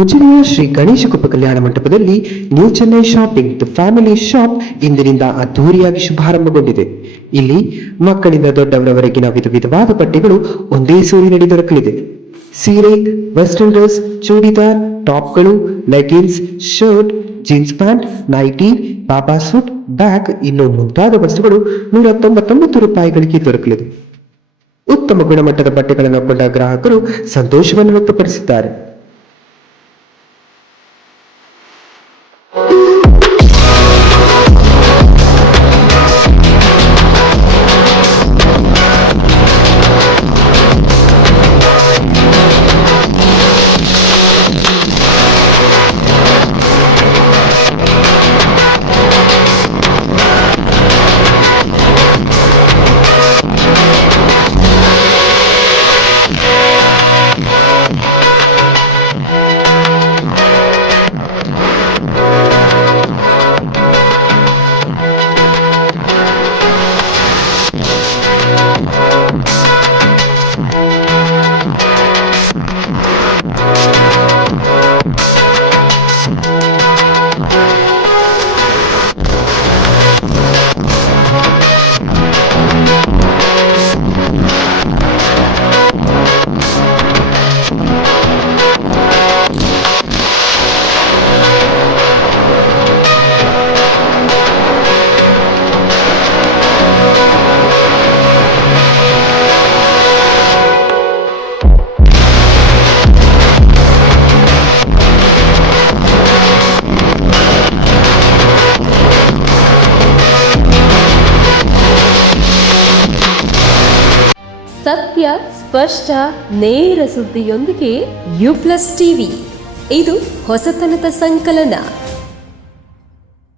ಉಜಿರೆಯ ಶ್ರೀ ಗಣೇಶ ಕೃಪಾ ಕಲ್ಯಾಣ ಮಂಟಪದಲ್ಲಿ new Chennai shopping the family shop ಇಂದಿನಿಂದ ಅದ್ದೂರಿಯಾಗಿ ಶುಭಾರಂಭಗೊಂಡಿದೆ. ಇಲ್ಲಿ ಮಕ್ಕಳಿಂದ ದೊಡ್ಡವರವರೆಗಿನ ವಿಧ ವಿಧವಾದ ಬಟ್ಟೆಗಳು ಒಂದೇ ಸೂರಿನಡಿ ದೊರಕಲಿದೆ. ಸೀರೆ, western dress, churidar, ಟಾಪ್ಗಳು, leggings, shirt, jeans pant, nighty, ಬಾಬಾ ಸೂಟ್, ಬ್ಯಾಗ್ ಇನ್ನು ಮುಂತಾದ ವಸ್ತುಗಳು 199 ರೂಪಾಯಿಗಳಿಗೆ ದೊರಕಲಿದೆ. ಉತ್ತಮ ಗುಣಮಟ್ಟದ ಬಟ್ಟೆಗಳನ್ನು ಕೊಂಡ ಗ್ರಾಹಕರು ಸಂತೋಷವನ್ನು ವ್ಯಕ್ತಪಡಿಸಿದ್ದಾರೆ. ಸತ್ಯ, ಸ್ಪಷ್ಟ, ನೇರ ಸುದ್ದಿಯೊಂದಿಗೆ ಯು ಪ್ಲಸ್ ಟಿವಿ ಇದು ಹೊಸತನದ ಸಂಕಲನ.